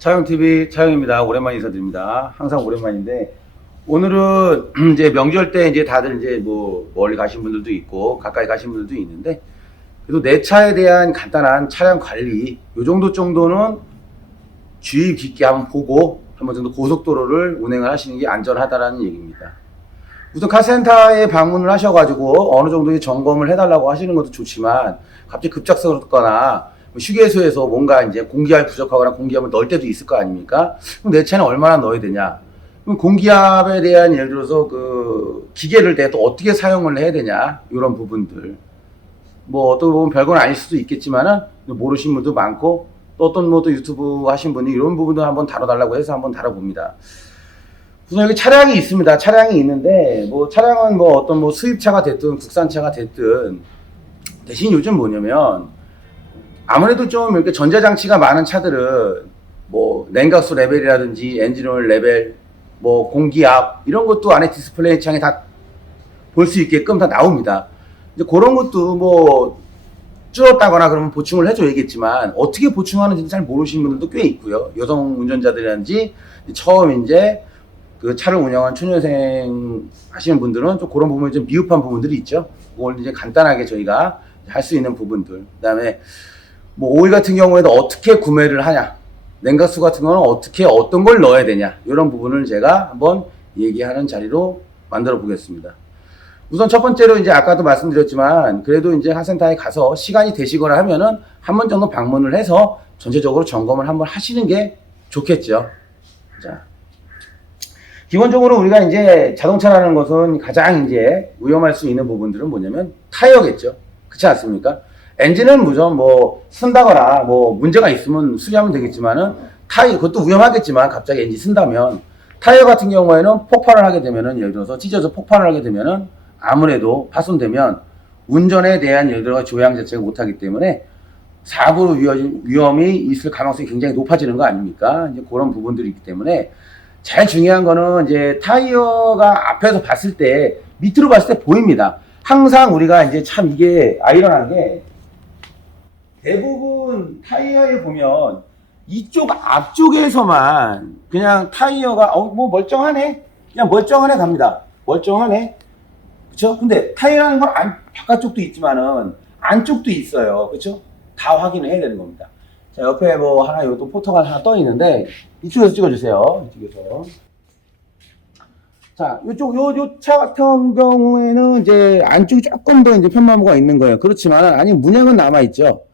차영TV 차영입니다. 오랜만에 인사드립니다. 항상 오랜만인데, 오늘은 이제 명절 때 이제 다들 이제 뭐 멀리 가신 분들도 있고, 가까이 가신 분들도 있는데, 그래도 내 차에 대한 간단한 차량 관리, 요 정도는 주의 깊게 한번 보고, 한번 정도 고속도로를 운행을 하시는 게 안전하다라는 얘기입니다. 우선 카센터에 방문을 하셔가지고 어느 정도의 점검을 해달라고 하시는 것도 좋지만, 갑자기 급작스럽거나 휴게소에서 뭔가 이제 공기압이 부족하거나 공기압을 넣을 때도 있을 거 아닙니까? 그럼 내 차는 얼마나 넣어야 되냐? 그럼 공기압에 대한 예를 들어서 그 기계를 내가 또 어떻게 사용을 해야 되냐? 이런 부분들. 뭐 어떻게 보면 별건 아닐 수도 있겠지만은 모르신 분도 많고 또 어떤 뭐 또 유튜브 하신 분이 이런 부분도 한번 다뤄달라고 해서 한번 다뤄봅니다. 우선 여기 차량이 있습니다. 차량이 있는데 뭐 차량은 뭐 어떤 뭐 수입차가 됐든 국산차가 됐든 대신 요즘 뭐냐면 아무래도 좀 이렇게 전자장치가 많은 차들은 뭐 냉각수 레벨이라든지 엔진오일 레벨, 뭐 공기압 이런 것도 안에 디스플레이 창에 다 볼 수 있게끔 다 나옵니다. 이제 그런 것도 뭐 줄었다거나 그러면 보충을 해줘야겠지만 어떻게 보충하는지 잘 모르시는 분들도 꽤 있고요. 여성 운전자들이라든지 처음 이제 그 차를 운영한 초년생 하시는 분들은 좀 그런 부분이 좀 미흡한 부분들이 있죠. 그걸 이제 간단하게 저희가 할 수 있는 부분들. 그다음에 뭐 오일 같은 경우에도 어떻게 구매를 하냐, 냉각수 같은 거는 어떻게 어떤 걸 넣어야 되냐, 이런 부분을 제가 한번 얘기하는 자리로 만들어 보겠습니다. 우선 첫 번째로 이제 아까도 말씀드렸지만 그래도 이제 카센터에 가서 시간이 되시거나 하면은 한 번 정도 방문을 해서 전체적으로 점검을 한번 하시는 게 좋겠죠. 자, 기본적으로 우리가 이제 자동차라는 것은 가장 이제 위험할 수 있는 부분들은 뭐냐면 타이어겠죠. 그렇지 않습니까? 엔진은 무조건 뭐 쓴다거나 뭐 문제가 있으면 수리하면 되겠지만은 타이어, 그것도 위험하겠지만 갑자기 엔진 쓴다면 타이어 같은 경우에는 폭발을 하게 되면은 예를 들어서 찢어서 폭발을 하게 되면은 아무래도 파손되면 운전에 대한 예를 들어 조향 자체가 못하기 때문에 사고 위험이 있을 가능성이 굉장히 높아지는 거 아닙니까? 이제 그런 부분들이 있기 때문에 제일 중요한 거는 이제 타이어가 앞에서 봤을 때 밑으로 봤을 때 보입니다. 항상 우리가 이제 참 이게 아이러니한 게 대부분 타이어에 보면 이쪽 앞쪽에서만 그냥 타이어가 뭐 멀쩡하네, 그냥 멀쩡하네 갑니다. 멀쩡하네, 그렇죠? 근데 타이어라는 건 바깥쪽도 있지만은 안쪽도 있어요, 그렇죠? 다 확인을 해야 되는 겁니다. 자, 옆에 뭐 하나 또 포터가 하나 떠 있는데 이쪽에서 찍어주세요. 이쪽에서. 자, 요 차 같은 경우에는 이제 안쪽이 조금 더 이제 편마모가 있는 거예요. 그렇지만 아니 문양은 남아 있죠.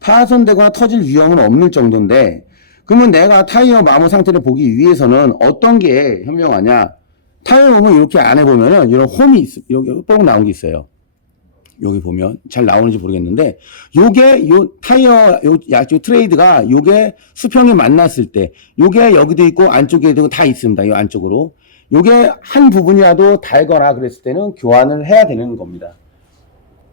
파손되거나 터질 위험은 없는 정도인데, 그러면 내가 타이어 마모 상태를 보기 위해서는 어떤 게 현명하냐? 타이어 보면 이렇게 안에 보면은 이런 홈이 이렇게 뽕 나온 게 있어요. 여기 보면 잘 나오는지 모르겠는데, 요게 요 타이어 요 트레이드가 요게 수평에 만났을 때 요게 여기도 있고 안쪽에도 다 있습니다. 요 안쪽으로 요게 한 부분이라도 달거나 그랬을 때는 교환을 해야 되는 겁니다.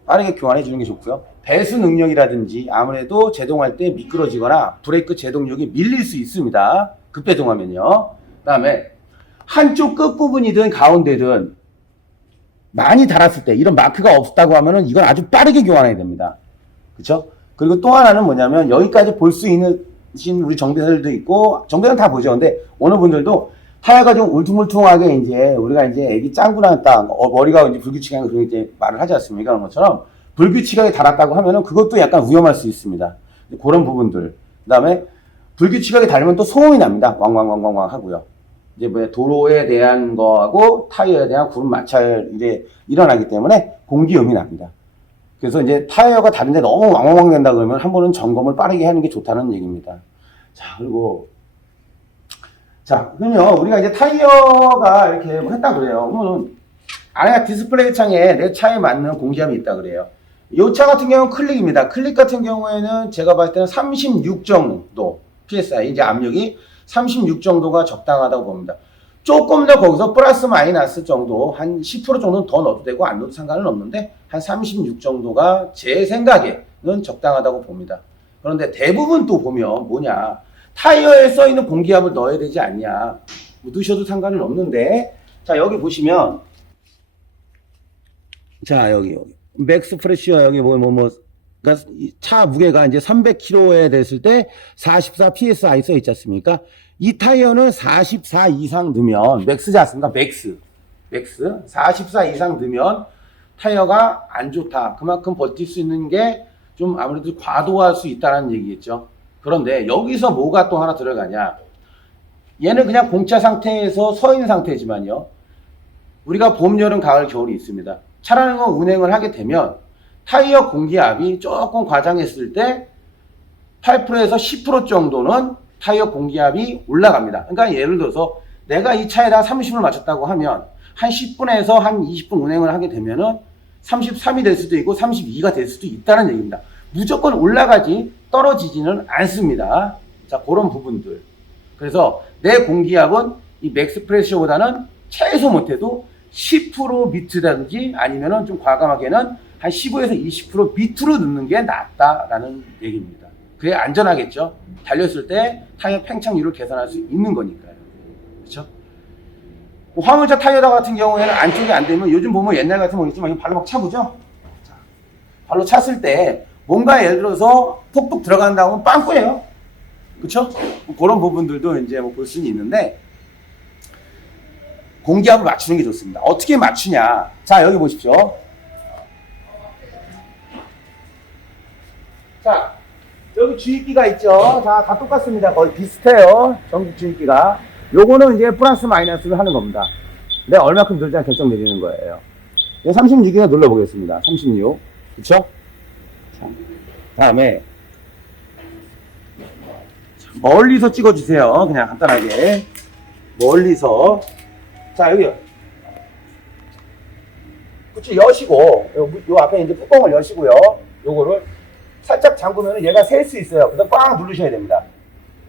빠르게 교환해 주는 게 좋고요. 배수 능력이라든지 아무래도 제동할 때 미끄러지거나 브레이크 제동력이 밀릴 수 있습니다. 급배동하면요. 그 다음에 한쪽 끝부분이든 가운데든 많이 달았을 때 이런 마크가 없다고 하면은 이건 아주 빠르게 교환해야 됩니다. 그렇죠? 그리고 또 하나는 뭐냐면 여기까지 볼 수 있는 우리 정비사들도 있고, 정비사는 다 보죠. 근데 어느 분들도 타이어가 좀 울퉁불퉁하게 이제 우리가 이제 애기 짱구 났다, 머리가 이제 불규칙하게 그런 이제 말을 하지 않습니까? 그런 것처럼 불규칙하게 달았다고 하면은 그것도 약간 위험할 수 있습니다. 그런 부분들. 그 다음에 불규칙하게 달면 또 소음이 납니다. 왕왕왕왕왕 하고요. 이제 뭐 도로에 대한 거하고 타이어에 대한 구름 마찰이 일어나기 때문에 공기음이 납니다. 그래서 이제 타이어가 다른데 너무 왕왕왕 된다 그러면 한 번은 점검을 빠르게 하는 게 좋다는 얘기입니다. 자, 그리고 그러면 우리가 이제 타이어가 이렇게 뭐 했다 그래요. 그러면 안에 디스플레이 창에 내 차에 맞는 공기압이 있다 그래요. 이 차 같은 경우는 클릭입니다. 클릭 같은 경우에는 제가 봤을 때는 36 정도 PSI, 이제 압력이 36 정도가 적당하다고 봅니다. 조금 더 거기서 플러스 마이너스 정도 한 10% 정도는 더 넣어도 되고 안 넣어도 상관은 없는데 한 36 정도가 제 생각에는 적당하다고 봅니다. 그런데 대부분 또 보면 뭐냐, 타이어에 써 있는 공기압을 넣어야 되지 않냐, 뭐 넣으셔도 상관은 없는데, 자 여기 보시면, 자 여기 맥스 프레시어 여기 뭐 그러니까 이 차 무게가 이제 300kg에 됐을 때 44 psi 써 있지 않습니까? 이 타이어는 44 이상 넣으면 맥스지 않습니까? 맥스 44 이상 넣으면 타이어가 안 좋다. 그만큼 버틸 수 있는 게 좀 아무래도 과도할 수 있다는 얘기겠죠. 그런데 여기서 뭐가 또 하나 들어가냐? 얘는 그냥 공짜 상태에서 서 있는 상태지만요. 우리가 봄, 여름, 가을, 겨울이 있습니다. 차라는 건 운행을 하게 되면 타이어 공기압이 조금 과장했을 때 8%에서 10% 정도는 타이어 공기압이 올라갑니다. 그러니까 예를 들어서 내가 이 차에다 30을 맞췄다고 하면 한 10분에서 한 20분 운행을 하게 되면은 33이 될 수도 있고 32가 될 수도 있다는 얘기입니다. 무조건 올라가지 떨어지지는 않습니다. 자, 그런 부분들. 그래서 내 공기압은 이 맥스 프레셔보다는 최소 못해도 10% 밑이라든지 아니면은 좀 과감하게는 한 15에서 20% 밑으로 넣는 게 낫다라는 얘기입니다. 그게 안전하겠죠. 달렸을 때 타이어 팽창률을 계산할 수 있는 거니까요. 그렇죠? 화물차 타이어 같은 경우에는 안쪽이 안 되면 요즘 보면 옛날 같은 거 있지만 발로 막 차보죠? 발로 찼을 때 뭔가 예를 들어서 톡톡 들어간다 하면 빵꾸예요. 그쵸? 그런 부분들도 이제 뭐 볼 수는 있는데 공기압을 맞추는 게 좋습니다. 어떻게 맞추냐? 자, 여기 보십시오. 자, 여기 주입기가 있죠? 자, 다 똑같습니다. 거의 비슷해요. 전기 주입기가. 요거는 이제 플러스 마이너스를 하는 겁니다. 내가 얼마큼 들자 결정 내리는 거예요. 36이나 눌러보겠습니다. 36. 그쵸? 자, 다음에 멀리서 찍어주세요. 그냥 간단하게. 멀리서. 자, 여기요. 그치, 여시고. 요 앞에 이제 뚜껑을 여시고요. 요거를 살짝 잠그면 얘가 셀 수 있어요. 그래서 꽉 누르셔야 됩니다.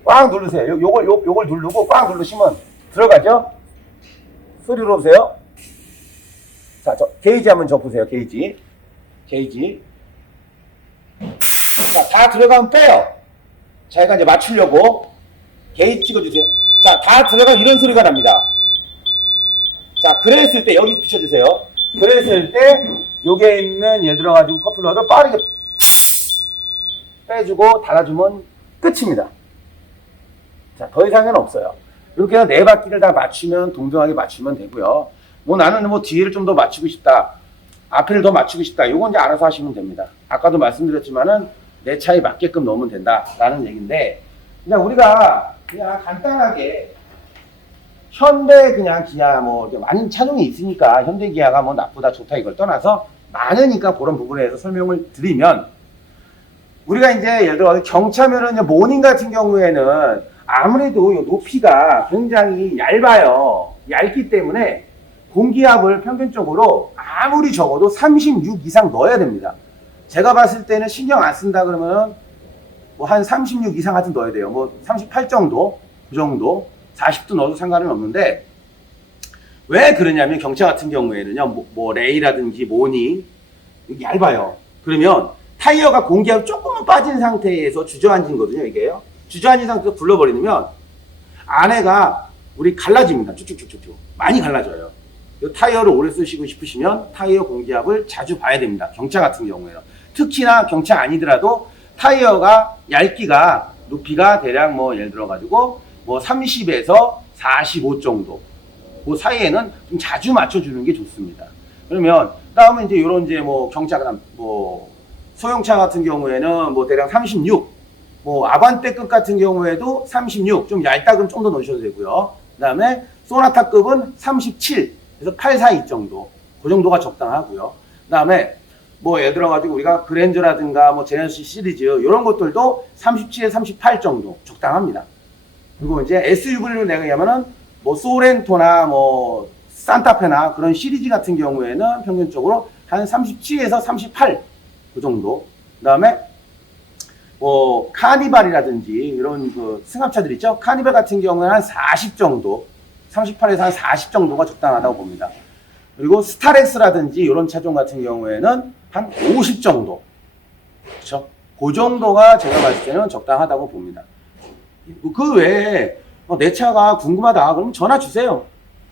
꽉 누르세요. 요걸 누르고 꽉 누르시면 들어가죠? 소리로 보세요. 자, 게이지 한번 보세요. 게이지. 자, 다 들어가면 빼요. 자, 이제 맞추려고 게이지 찍어주세요. 자, 다 들어가면 이런 소리가 납니다. 자, 그랬을 때 여기 비춰주세요. 그랬을 때 요게 있는 예를 들어가지고 커플러를 빠르게 빼주고 달아주면 끝입니다. 자, 더 이상은 없어요. 이렇게 해서 네 바퀴를 다 맞추면 동등하게 맞추면 되고요. 뭐 나는 뭐 뒤를 좀 더 맞추고 싶다. 앞을 더 맞추고 싶다. 이건 이제 알아서 하시면 됩니다. 아까도 말씀드렸지만은 내 차에 맞게끔 넣으면 된다라는 얘기인데 그냥 우리가 그냥 간단하게 현대 그냥 기아 뭐 많은 차종이 있으니까 현대 기아가 뭐 나쁘다 좋다 이걸 떠나서 많으니까 그런 부분에 대해서 설명을 드리면 우리가 이제 예를 들어 경차면은 이제 모닝 같은 경우에는 아무래도 높이가 굉장히 얇아요. 얇기 때문에 공기압을 평균적으로 아무리 적어도 36 이상 넣어야 됩니다. 제가 봤을 때는 신경 안 쓴다 그러면 뭐 한 36 이상 하여튼 넣어야 돼요. 뭐 38 정도, 그 정도, 40도 넣어도 상관은 없는데 왜 그러냐면 경차 같은 경우에는요, 뭐 레이라든지 모닝 이게 얇아요. 그러면 타이어가 공기압이 조금만 빠진 상태에서 주저앉은 거거든요, 이게요. 주저앉은 상태에서 굴러버리면 안에가 우리 갈라집니다. 쭉쭉쭉쭉 많이 갈라져요. 이 타이어를 오래 쓰시고 싶으시면 타이어 공기압을 자주 봐야 됩니다. 경차 같은 경우에는. 특히나 경차 아니더라도 타이어가 얇기가 높이가 대략 뭐 예를 들어 가지고 뭐 30에서 45 정도 그 사이에는 좀 자주 맞춰주는 게 좋습니다. 그러면 다음에 이제 이런 이제 뭐 경차 그다음 뭐 소형차 같은 경우에는 뭐 대략 36 뭐 아반떼급 같은 경우에도 36 좀 얇다 그럼 좀 더 넣으셔도 되고요. 그 다음에 소나타급은 37 그래서 842 정도 그 정도가 적당하고요. 그 다음에 뭐 예를 들어 가지고 우리가 그랜저라든가 뭐 제네시스 시리즈 이런 것들도 37에 38 정도 적당합니다. 그리고 이제 SUV로 내가 얘기하면은 뭐 소렌토나 뭐 산타페나 그런 시리즈 같은 경우에는 평균적으로 한 37에서 38 그 정도. 그 다음에 뭐 카니발이라든지 이런 그 승합차들 있죠. 카니발 같은 경우에는 한 40 정도, 38에서 한 40 정도가 적당하다고 봅니다. 그리고 스타렉스라든지 이런 차종 같은 경우에는 한 50 정도. 그렇죠? 그 정도가 제가 봤을 때는 적당하다고 봅니다. 그 외에 내 차가 궁금하다 그러면 전화 주세요.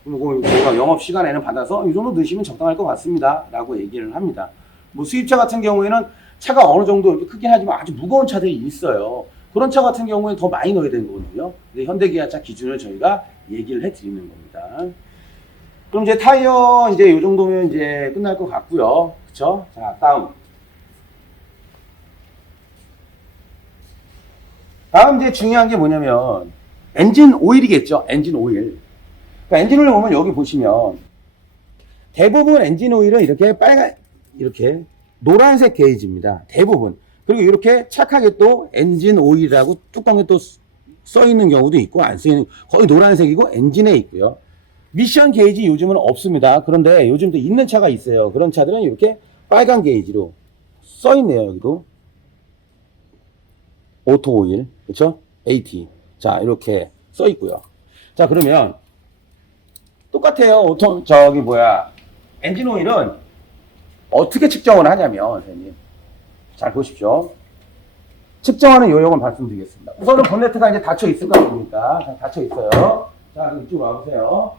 그리고 저희가 영업 시간에는 받아서 이 정도 넣으시면 적당할 것 같습니다 라고 얘기를 합니다. 뭐 수입차 같은 경우에는 차가 어느 정도 이렇게 크긴 하지만 아주 무거운 차들이 있어요. 그런 차 같은 경우에 더 많이 넣어야 되는 거거든요. 근데 현대기아차 기준을 저희가 얘기를 해드리는 겁니다. 그럼 이제 타이어 이제 이 정도면 이제 끝날 것 같고요. 그쵸? 자, 다음 이제 중요한 게 뭐냐면 엔진 오일이겠죠. 엔진 오일. 그러니까 엔진 오일 보면 여기 보시면 대부분 엔진 오일은 이렇게 이렇게 노란색 게이지입니다. 대부분. 그리고 이렇게 착하게 또 엔진 오일이라고 뚜껑에 또 써 있는 경우도 있고 안 써 있는, 거의 노란색이고 엔진에 있고요. 미션 게이지 요즘은 없습니다. 그런데 요즘도 있는 차가 있어요. 그런 차들은 이렇게 빨간 게이지로 써 있네요. 여기도 오토 오일, 그렇죠? AT. 자, 이렇게 써 있고요. 자, 그러면 똑같아요. 엔진 오일은 어떻게 측정을 하냐면, 선생님. 잘 보십시오. 측정하는 요령을 말씀드리겠습니다. 우선은 본네트가 이제 닫혀 있을 거 아닙니까? 자, 닫혀 있어요. 자, 이쪽으로 와보세요.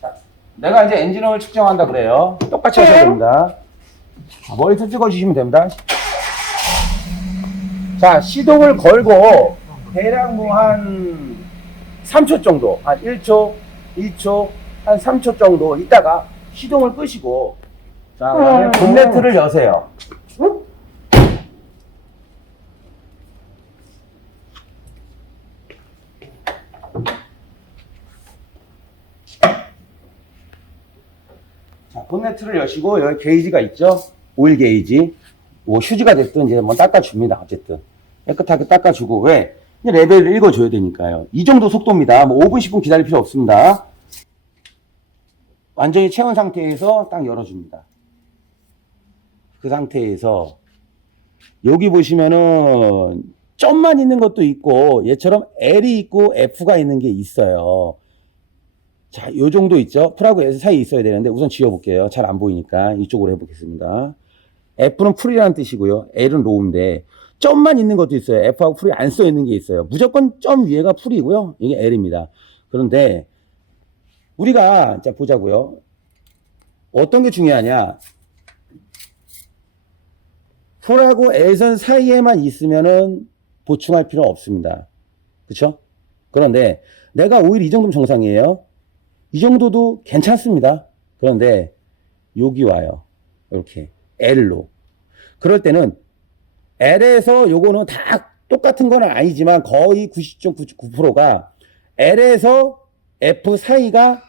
자, 내가 이제 엔진 오일 측정한다 그래요. 똑같이 하셔야 됩니다. 머리도 찍어주시면 됩니다. 자, 시동을 걸고 대략 뭐 한 3초 정도, 한 1초, 2초, 한 3초 정도 있다가 시동을 끄시고, 자, 그다음에 본네트를 여세요. 자, 본네트를 여시고 여기 게이지가 있죠? 오일 게이지. 뭐 휴지가 됐든 이제 뭐 닦아줍니다. 어쨌든 깨끗하게 닦아주고, 왜? 레벨을 읽어줘야 되니까요. 이 정도 속도입니다. 뭐 5분 10분 기다릴 필요 없습니다. 완전히 채운 상태에서 딱 열어줍니다. 그 상태에서 여기 보시면은 점만 있는 것도 있고 얘처럼 L이 있고 F가 있는 게 있어요. 자, 요 정도 있죠? 풀하고 S 사이에 있어야 되는데 우선 지워볼게요. 잘 안 보이니까 이쪽으로 해보겠습니다. F는 풀이라는 뜻이고요. L은 로우인데 점만 있는 것도 있어요. F하고 풀이 안 써 있는 게 있어요. 무조건 점 위에가 풀이고요. 이게 L입니다. 그런데 우리가 자 보자고요. 어떤 게 중요하냐? 풀하고 L선 사이에만 있으면은 보충할 필요 없습니다. 그렇죠? 그런데 내가 오히려 이 정도면 정상이에요. 이 정도도 괜찮습니다. 그런데 여기 와요. 이렇게 L로. 그럴 때는 L에서 요거는 다 똑같은 건 아니지만 거의 90.99%가 L에서 F 사이가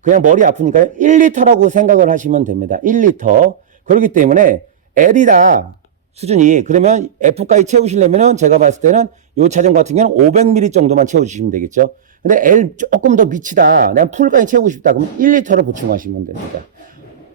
그냥 머리 아프니까요. 1리터라고 생각을 하시면 됩니다. 1리터. 그렇기 때문에 L이다 수준이, 그러면 F까지 채우시려면은 제가 봤을 때는 요 차종 같은 경우는 500ml 정도만 채워주시면 되겠죠. 근데 L 조금 더 미치다, 내가 풀까지 채우고 싶다, 그러면 1리터를 보충하시면 됩니다.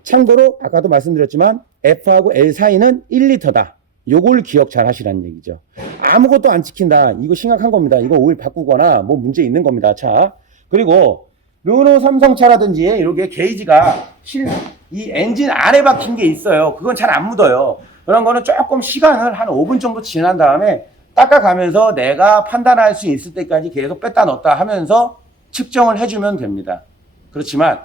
참고로 아까도 말씀드렸지만 F하고 L 사이는 1리터다. 요걸 기억 잘 하시라는 얘기죠. 아무것도 안 지킨다. 이거 심각한 겁니다. 이거 오일 바꾸거나 뭐 문제 있는 겁니다. 차. 그리고 르노 삼성차라든지 이렇게 게이지가 이 엔진 안에 박힌 게 있어요. 그건 잘 안 묻어요. 그런 거는 조금 시간을 한 5분 정도 지난 다음에 닦아가면서 내가 판단할 수 있을 때까지 계속 뺐다 넣었다 하면서 측정을 해주면 됩니다. 그렇지만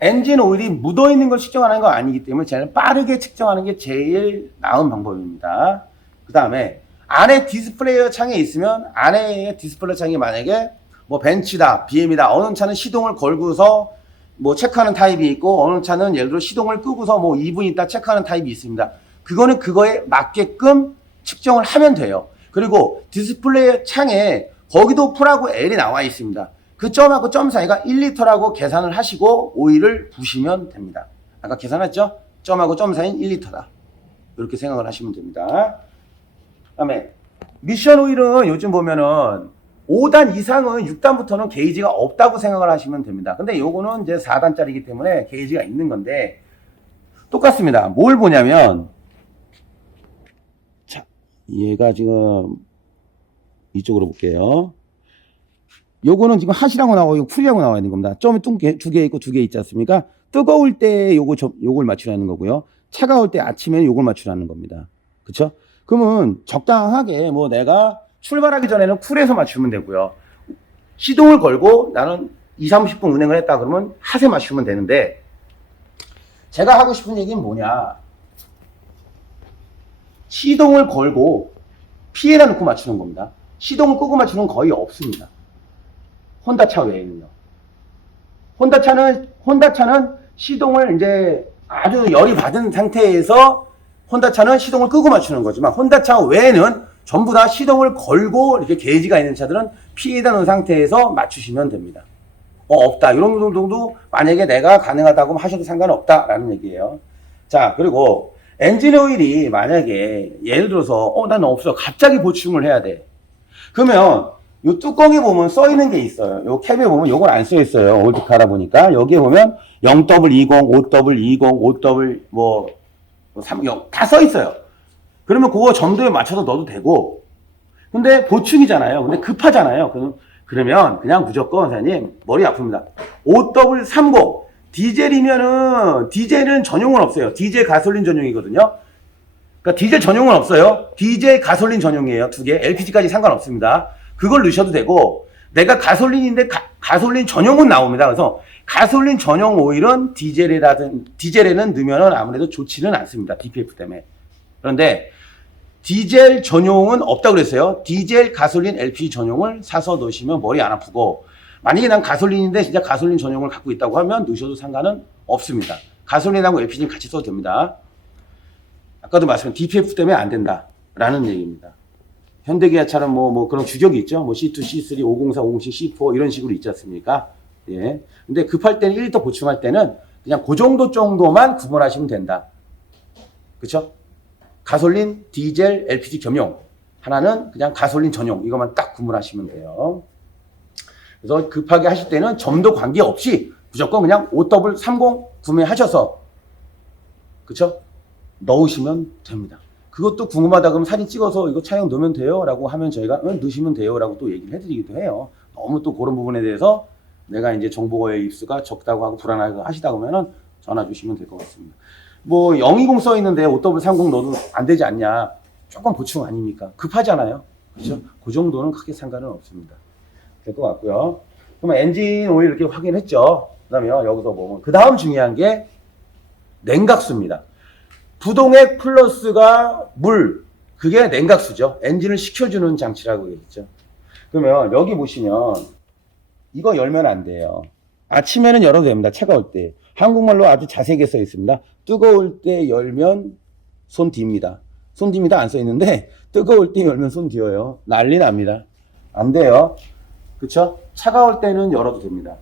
엔진 오일이 묻어있는 걸 측정하는 거 아니기 때문에 저는 빠르게 측정하는 게 제일 나은 방법입니다. 그 다음에 안에 디스플레이 창에 있으면, 안에 디스플레이 창이 만약에 뭐 벤츠다, BM이다, 어느 차는 시동을 걸고서 뭐 체크하는 타입이 있고, 어느 차는 예를 들어 시동을 끄고서 뭐 2분 있다 체크하는 타입이 있습니다. 그거는 그거에 맞게끔 측정을 하면 돼요. 그리고 디스플레이 창에 거기도 풀하고 L이 나와 있습니다. 그 점하고 점 사이가 1리터라고 계산을 하시고 오일을 부시면 됩니다. 아까 계산했죠? 점하고 점 사이는 1리터다. 이렇게 생각을 하시면 됩니다. 그 다음에 미션 오일은 요즘 보면은 5단 이상은 6단부터는 게이지가 없다고 생각을 하시면 됩니다. 근데 요거는 이제 4단짜리이기 때문에 게이지가 있는 건데 똑같습니다. 뭘 보냐면, 자, 얘가 지금 이쪽으로 볼게요. 요거는 지금 핫이라고 나오고 이거 풀이라고 나와 있는 겁니다. 점이 두 개 있고 두 개 있지 않습니까? 뜨거울 때 요걸 맞추라는 거고요. 차가울 때 아침에 요걸 맞추라는 겁니다. 그쵸? 그러면 적당하게 뭐 내가 출발하기 전에는 쿨에서 맞추면 되고요. 시동을 걸고 나는 20, 30분 운행을 했다 그러면 핫에 맞추면 되는데, 제가 하고 싶은 얘기는 뭐냐. 시동을 걸고 피에다 놓고 맞추는 겁니다. 시동을 끄고 맞추는 건 거의 없습니다. 혼다차 외에는요. 혼다차는 시동을 이제 아주 열이 받은 상태에서 혼다차는 시동을 끄고 맞추는 거지만 혼다차 외에는 전부 다 시동을 걸고 이렇게 게이지가 있는 차들은 피에다 놓은 상태에서 맞추시면 됩니다. 없다. 이런 정도 만약에 내가 가능하다고 하셔도 상관없다라는 얘기예요. 자, 그리고 엔진 오일이 만약에 예를 들어서 난 없어. 갑자기 보충을 해야 돼. 그러면 요 뚜껑에 보면 써 있는 게 있어요. 요 캡에 보면 요건 안 써 있어요. 올드카라 보니까 여기에 보면 0W20, 5W20, 5W 뭐 30, 다 써 있어요. 그러면 그거 점도에 맞춰서 넣어도 되고, 근데 보충이잖아요. 근데 급하잖아요. 그러면 그냥 무조건 사장님 머리 아픕니다. 5W30 디젤은 전용은 없어요. 디젤 가솔린 전용이거든요. 그러니까 디젤 전용은 없어요. 디젤 가솔린 전용이에요. 두 개. LPG까지 상관없습니다. 그걸 넣으셔도 되고, 내가 가솔린인데 가솔린 전용은 나옵니다. 그래서 가솔린 전용 오일은 디젤에는 넣으면 아무래도 좋지는 않습니다. DPF 때문에. 그런데 디젤 전용은 없다고 그랬어요. 디젤, 가솔린, LPG 전용을 사서 넣으시면 머리 안 아프고, 만약에 난 가솔린인데 진짜 가솔린 전용을 갖고 있다고 하면 넣으셔도 상관은 없습니다. 가솔린하고 LPG는 같이 써도 됩니다. 아까도 말씀드린 DPF 때문에 안 된다라는 얘기입니다. 현대기아차는 뭐 그런 규격이 있죠. 뭐 C2, C3, 504, 507, C4 이런 식으로 있지 않습니까? 예. 근데 급할 때는 1리터 보충할 때는 그냥 그 정도만 구분하시면 된다. 그쵸? 가솔린, 디젤, LPG 겸용. 하나는 그냥 가솔린 전용. 이것만 딱 구분하시면 돼요. 그래서 급하게 하실 때는 점도 관계없이 무조건 그냥 5W30 구매하셔서, 그쵸? 넣으시면 됩니다. 그것도 궁금하다 그러면 사진 찍어서 이거 차량 넣으면 돼요? 라고 하면 저희가 넣으시면 돼요? 라고 또 얘기를 해드리기도 해요. 너무 또 그런 부분에 대해서 내가 이제 정보의 입수가 적다고 하고 불안하고 하시다 보면은 전화 주시면 될 것 같습니다. 뭐 020 써 있는데 5W30 넣어도 안 되지 않냐? 조금 보충 아닙니까? 급하잖아요. 그렇죠? 그 정도는 크게 상관은 없습니다. 될 것 같고요. 그러면 엔진 오일 이렇게 확인했죠. 그다음에 여기서 보면 그 다음 중요한 게 냉각수입니다. 부동액 플러스가 물, 그게 냉각수죠. 엔진을 식혀주는 장치라고 얘기했죠. 그러면 여기 보시면 이거 열면 안 돼요. 아침에는 열어도 됩니다. 차가울 때. 한국말로 아주 자세하게 써 있습니다. 뜨거울 때 열면 손 딥니다. 손 딥니다 안 써 있는데 뜨거울 때 열면 손 뒤어요. 난리 납니다. 안 돼요. 그쵸? 차가울 때는 열어도 됩니다.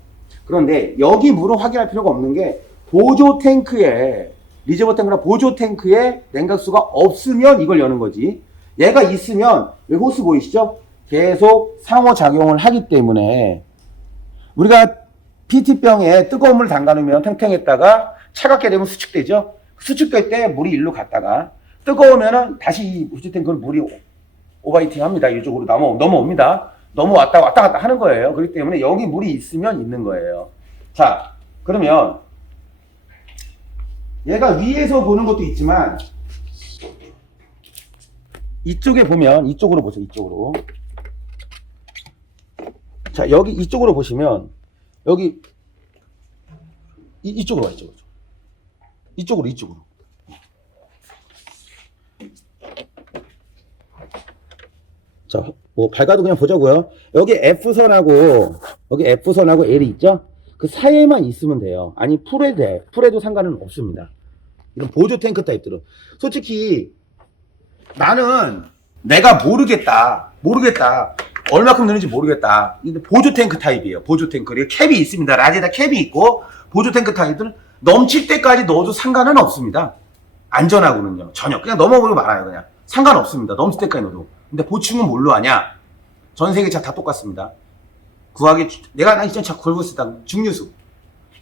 그런데 여기 물은 확인할 필요가 없는 게 보조 탱크에 리저버 탱크나 보조 탱크에 냉각수가 없으면 이걸 여는 거지. 얘가 있으면 여기 호스 보이시죠? 계속 상호작용을 하기 때문에 우리가 PT병에 뜨거운 물 담가놓으면 탱탱했다가 차갑게 되면 수축되죠? 수축될 때 물이 일로 갔다가 뜨거우면은 다시 이 보조 탱크는 물이 오버히팅 합니다. 이쪽으로 넘어옵니다. 넘어왔다 왔다 갔다 하는 거예요. 그렇기 때문에 여기 물이 있으면 있는 거예요. 자, 그러면 얘가 위에서 보는 것도 있지만 이쪽에 보면 이쪽으로 보세요. 이쪽으로. 자, 여기 이쪽으로 보시면 여기 이쪽으로 와. 이쪽으로. 자, 뭐 밝아도 그냥 보자고요. 여기 F선하고 L이 있죠? 그 사이에만 있으면 돼요. 아니 풀에도 돼. 풀에도 상관은 없습니다. 이런 보조 탱크 타입들은 솔직히 나는 내가 모르겠다. 얼마큼 넣는지 모르겠다. 근데 보조 탱크 타입이에요. 보조 탱크. 캡이 있습니다. 라지에다 캡이 있고 보조 탱크 타입들은 넘칠 때까지 넣어도 상관은 없습니다. 안전하고는요. 전혀. 그냥 넘어버리고 말아요. 그냥. 상관없습니다. 넘칠 때까지 넣어도. 근데 보충은 뭘로 하냐? 전 세계 차 다 똑같습니다. 내가 이전 차 골고 쓰다 중류수,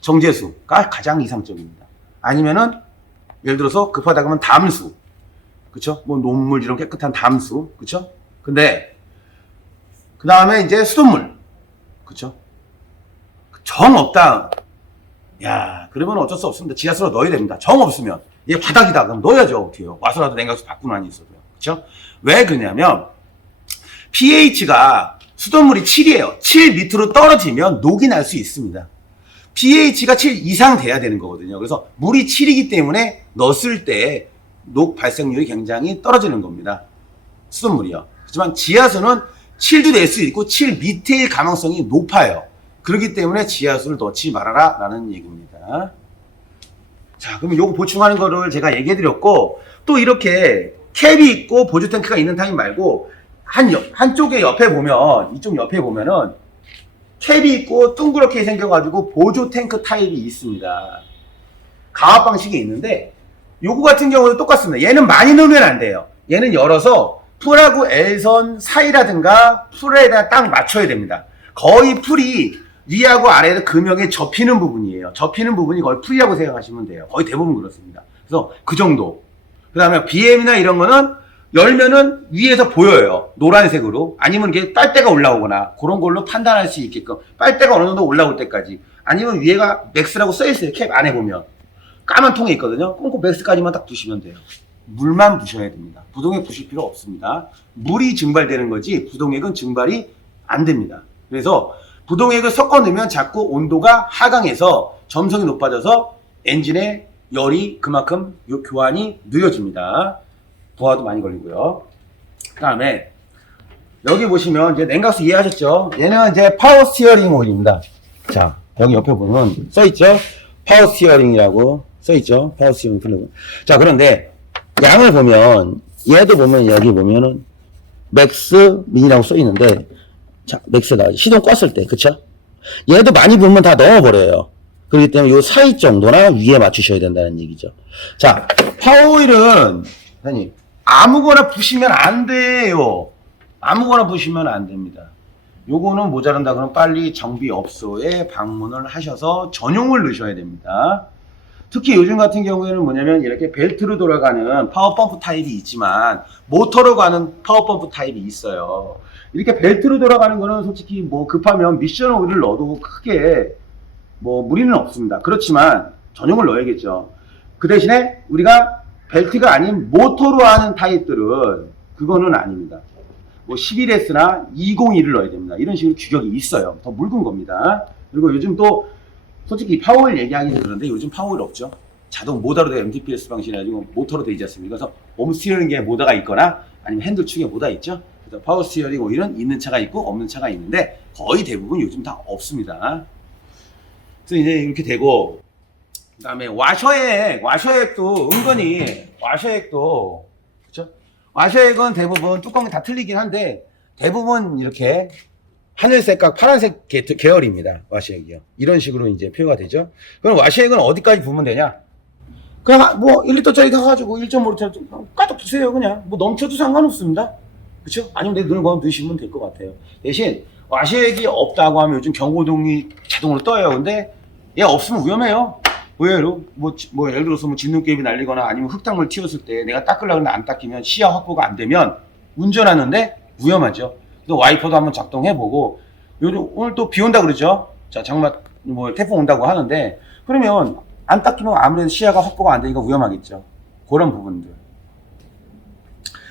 정제수가 가장 이상적입니다. 아니면은 예를 들어서 급하다 그러면 담수, 그쵸? 뭐 논물 이런 깨끗한 담수, 그쵸? 근데 그 다음에 이제 수돗물, 그쵸? 정 없다. 야, 그러면 어쩔 수 없습니다. 지하수로 넣어야 됩니다. 정 없으면 얘 바닥이다 그럼 넣어야죠. 어떻게요? 와서라도 냉각수 바꾸는 있어도요. 그쵸? 왜 그러냐면 pH가 수돗물이 7이에요. 7 밑으로 떨어지면 녹이 날 수 있습니다. pH가 7 이상 돼야 되는 거거든요. 그래서 물이 7이기 때문에 넣었을 때 녹 발생률이 굉장히 떨어지는 겁니다. 수돗물이요. 하지만 지하수는 7도 낼 수 있고 7 밑에일 가능성이 높아요. 그렇기 때문에 지하수를 넣지 말아라 라는 얘기입니다. 자, 그럼 요거 보충하는 거를 제가 얘기해 드렸고, 또 이렇게 캡이 있고 보조 탱크가 있는 타입 말고 한쪽에 옆에 보면, 이쪽 옆에 보면은 캡이 있고 둥그렇게 생겨가지고 보조 탱크 타입이 있습니다. 가압 방식이 있는데 요거 같은 경우는 똑같습니다. 얘는 많이 넣으면 안 돼요. 얘는 열어서 풀하고 L선 사이라든가 풀에다 딱 맞춰야 됩니다. 거의 풀이 위하고 아래에서 금형에 접히는 부분이에요. 접히는 부분이 거의 풀이라고 생각하시면 돼요. 거의 대부분 그렇습니다. 그래서 그 정도. 그 다음에 BM이나 이런 거는 열면은 위에서 보여요. 노란색으로. 아니면 이게 빨대가 올라오거나 그런 걸로 판단할 수 있게끔 빨대가 어느 정도 올라올 때까지. 아니면 위에가 맥스라고 써있어요. 캡 안에 보면. 까만 통에 있거든요. 꽁꽁 맥스까지만 딱 두시면 돼요. 물만 부셔야 됩니다. 부동액 부실 필요 없습니다. 물이 증발되는 거지 부동액은 증발이 안 됩니다. 그래서 부동액을 섞어 넣으면 자꾸 온도가 하강해서 점성이 높아져서 엔진의 열이 그만큼 교환이 느려집니다. 부하도 많이 걸리고요. 그 다음에 여기 보시면 이제 냉각수 이해하셨죠? 얘는 이제 파워 스티어링 오일입니다. 자, 여기 옆에 보면 써있죠? 파워 스티어링이라고 써있죠? 파워 스티어링 플러그. 자, 그런데 양을 보면 얘도 보면 여기 보면은 맥스 미니라고 써있는데, 자, 맥스가 시동 껐을 때, 그쵸? 얘도 많이 부으면 다 넣어버려요. 그렇기 때문에 요 사이 정도나 위에 맞추셔야 된다는 얘기죠. 자, 파워오일은, 사장님, 아무거나 부시면 안 돼요. 아무거나 부시면 안 됩니다. 요거는 모자란다 그러면 빨리 정비업소에 방문을 하셔서 전용을 넣으셔야 됩니다. 특히 요즘 같은 경우에는 뭐냐면 이렇게 벨트로 돌아가는 파워펌프 타입이 있지만 모터로 가는 파워펌프 타입이 있어요. 이렇게 벨트로 돌아가는 거는 솔직히 뭐 급하면 미션 오일을 넣어도 크게 뭐 무리는 없습니다. 그렇지만 전용을 넣어야겠죠. 그 대신에 우리가 벨트가 아닌 모터로 하는 타입들은 그거는 아닙니다. 뭐 11S나 201을 넣어야 됩니다. 이런 식으로 규격이 있어요. 더 묽은 겁니다. 그리고 요즘 또 솔직히 파워오일 얘기하기는 그런데 요즘 파워오일 없죠. 자동 모터로 된 MTPS 방식이라 가지고 모터로 되어 있지 않습니까? 그래서 홈 스티어링에 모터가 있거나 아니면 핸들 축에 모터가 있죠. 그래서 파워 스티어링 오일은 있는 차가 있고 없는 차가 있는데 거의 대부분 요즘 다 없습니다. 그래서 이제 이렇게 되고, 그 다음에 와셔액도 은근히 와셔액도 그렇죠? 와셔액은 대부분 뚜껑이 다 틀리긴 한데 대부분 이렇게 하늘색과 파란색 계열입니다. 와셔액이요. 이런 식으로 이제 표현가 되죠. 그럼 와셔액은 어디까지 부으면 되냐? 그냥 뭐 1리터짜리 사가지고 1.5리터 까딱 두세요. 그냥 뭐 넘쳐도 상관없습니다. 그렇죠? 아니면 내 눈을 거 넣으시면 될 것 같아요. 대신 와셔액이 없다고 하면 요즘 경고등이 자동으로 떠요. 근데 얘 없으면 위험해요. 의외로 뭐 예를 들어서 뭐 진눈깨비 날리거나 아니면 흙탕물 튀었을 때 내가 닦으려고 하는데 안 닦이면 시야 확보가 안 되면 운전하는데 위험하죠. 그래서 와이퍼도 한번 작동해보고, 요즘 오늘 또 비 온다 그러죠. 자, 장마 뭐 태풍 온다고 하는데 그러면 안 닦이면 아무래도 시야가 확보가 안 되니까 위험하겠죠. 그런 부분들.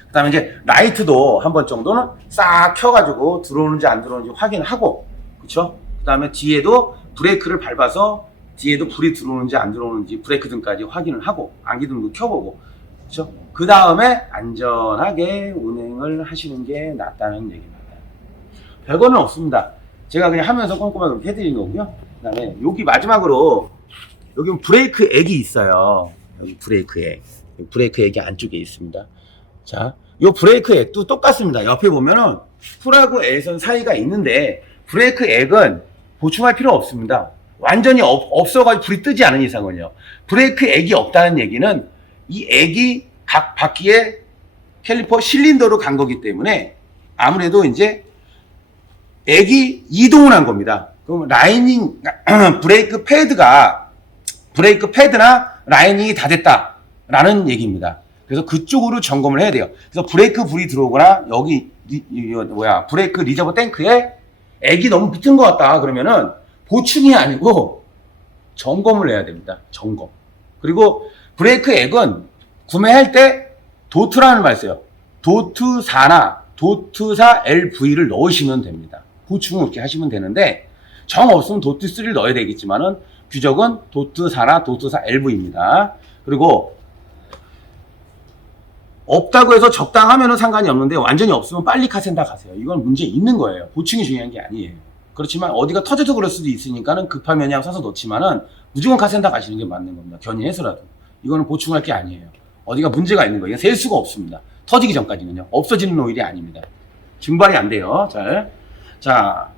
그 다음에 이제 라이트도 한 번 정도는 싹 켜가지고 들어오는지 안 들어오는지 확인하고, 그쵸? 그 다음에 뒤에도 브레이크를 밟아서 뒤에도 불이 들어오는지 안 들어오는지 브레이크 등까지 확인을 하고 안기등도 켜보고, 그쵸? 그 다음에 안전하게 운행을 하시는 게 낫다는 얘기입니다. 별거는 없습니다. 제가 그냥 하면서 꼼꼼하게 그렇게 해드린 거고요. 그 다음에 여기 마지막으로 여기 브레이크 액이 있어요. 여기 브레이크 액. 브레이크 액이 안쪽에 있습니다. 자, 요 브레이크 액도 똑같습니다. 옆에 보면은 풀하고 L선 사이가 있는데 브레이크 액은 보충할 필요 없습니다. 완전히 없어가지고 불이 뜨지 않은 이상은요. 브레이크 액이 없다는 얘기는 이 액이 각 바퀴에 캘리퍼 실린더로 간 거기 때문에 아무래도 이제 액이 이동을 한 겁니다. 그럼 라이닝, 브레이크 패드나 라이닝이 다 됐다라는 얘기입니다. 그래서 그쪽으로 점검을 해야 돼요. 그래서 브레이크 불이 들어오거나 여기 브레이크 리저버 탱크에 액이 너무 붙은 것 같다 그러면은 보충이 아니고 점검을 해야 됩니다. 점검. 그리고 브레이크 액은 구매할 때 도트라는 말 써요. 도트4나 도트4 LV를 넣으시면 됩니다. 보충을 이렇게 하시면 되는데 정 없으면 도트3를 넣어야 되겠지만은 규정은 도트4나 도트4 LV입니다. 그리고 없다고 해서 적당하면은 상관이 없는데 완전히 없으면 빨리 카센터 가세요. 이건 문제 있는 거예요. 보충이 중요한 게 아니에요. 그렇지만 어디가 터져서 그럴 수도 있으니까는 급한 면이 사서 넣지만은 무조건 카센터 가시는 게 맞는 겁니다. 견인해서라도. 이거는 보충할 게 아니에요. 어디가 문제가 있는 거예요. 셀 수가 없습니다. 터지기 전까지는요. 없어지는 오일이 아닙니다. 증발이 안 돼요. 자,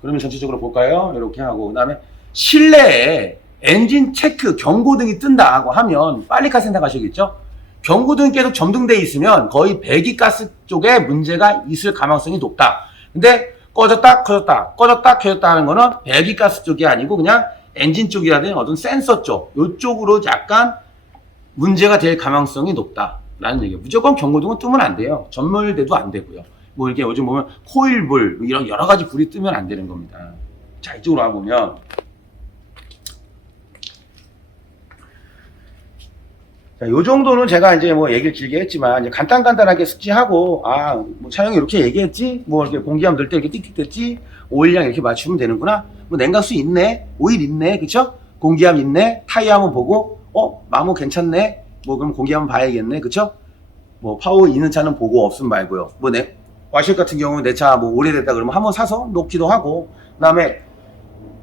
그러면 전체적으로 볼까요? 이렇게 하고. 그 다음에 실내에 엔진 체크 경고등이 뜬다 하고 하면 빨리 카센터 가시겠죠? 경고등이 계속 점등돼 있으면 거의 배기가스 쪽에 문제가 있을 가능성이 높다. 근데 꺼졌다 켜졌다 꺼졌다 켜졌다 하는 거는 배기가스 쪽이 아니고 그냥 엔진 쪽이라든지 어떤 센서 쪽 이쪽으로 약간 문제가 될 가능성이 높다라는 얘기예요. 무조건 경고등은 뜨면 안 돼요. 전멸돼도 안 되고요. 뭐 이렇게 요즘 보면 코일불 이런 여러 가지 불이 뜨면 안 되는 겁니다. 자, 이쪽으로 와보면 자, 요 정도는 제가 이제 뭐 얘기를 길게 했지만 이제 간단하게 숙지하고 뭐 차영이 이렇게 얘기했지 뭐 이렇게 공기압 넣을 때 이렇게 띡띡댔지 오일량 이렇게 맞추면 되는구나. 뭐 냉각수 있네, 오일 있네, 그쵸? 공기압 있네, 타이어 한번 보고 마모 괜찮네. 뭐 그럼 공기압 한번 봐야겠네, 그쵸? 뭐 파워 있는 차는 보고 없으면 말고요. 뭐 와이셔 같은 경우는 내 차 뭐 오래됐다 그러면 한번 사서 놓기도 하고, 그다음에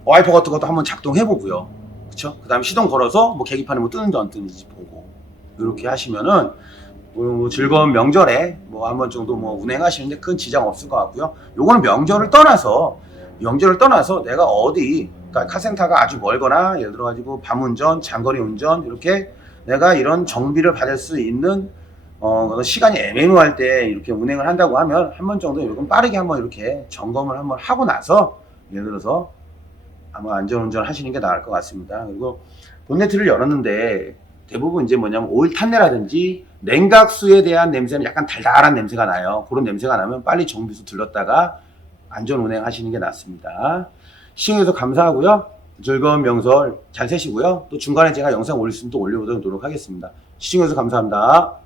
와이퍼 같은 것도 한번 작동해보고요, 그쵸? 그다음에 시동 걸어서 뭐 계기판에 뭐 뜨는지 안 뜨는지 보고 이렇게 하시면은 뭐 즐거운 명절에 뭐 한 번 정도 뭐 운행하시는데 큰 지장 없을 것 같고요. 요거는 명절을 떠나서 내가 어디 그러니까 카센터가 아주 멀거나 예를 들어 가지고 밤운전, 장거리 운전 이렇게 내가 이런 정비를 받을 수 있는 시간이 애매모할 때 이렇게 운행을 한다고 하면 한 번 정도 요금 빠르게 한번 이렇게 점검을 한번 하고 나서 예를 들어서 아마 안전운전 하시는 게 나을 것 같습니다. 그리고 본네트를 열었는데 대부분 이제 뭐냐면 오일 탄내라든지 냉각수에 대한 냄새는 약간 달달한 냄새가 나요. 그런 냄새가 나면 빨리 정비소 들렀다가 안전 운행 하시는 게 낫습니다. 시청해주셔서 감사하고요. 즐거운 명절 잘 세시고요. 또 중간에 제가 영상 올릴 수 있으면 또 올려보도록 노력하겠습니다. 시청해주셔서 감사합니다.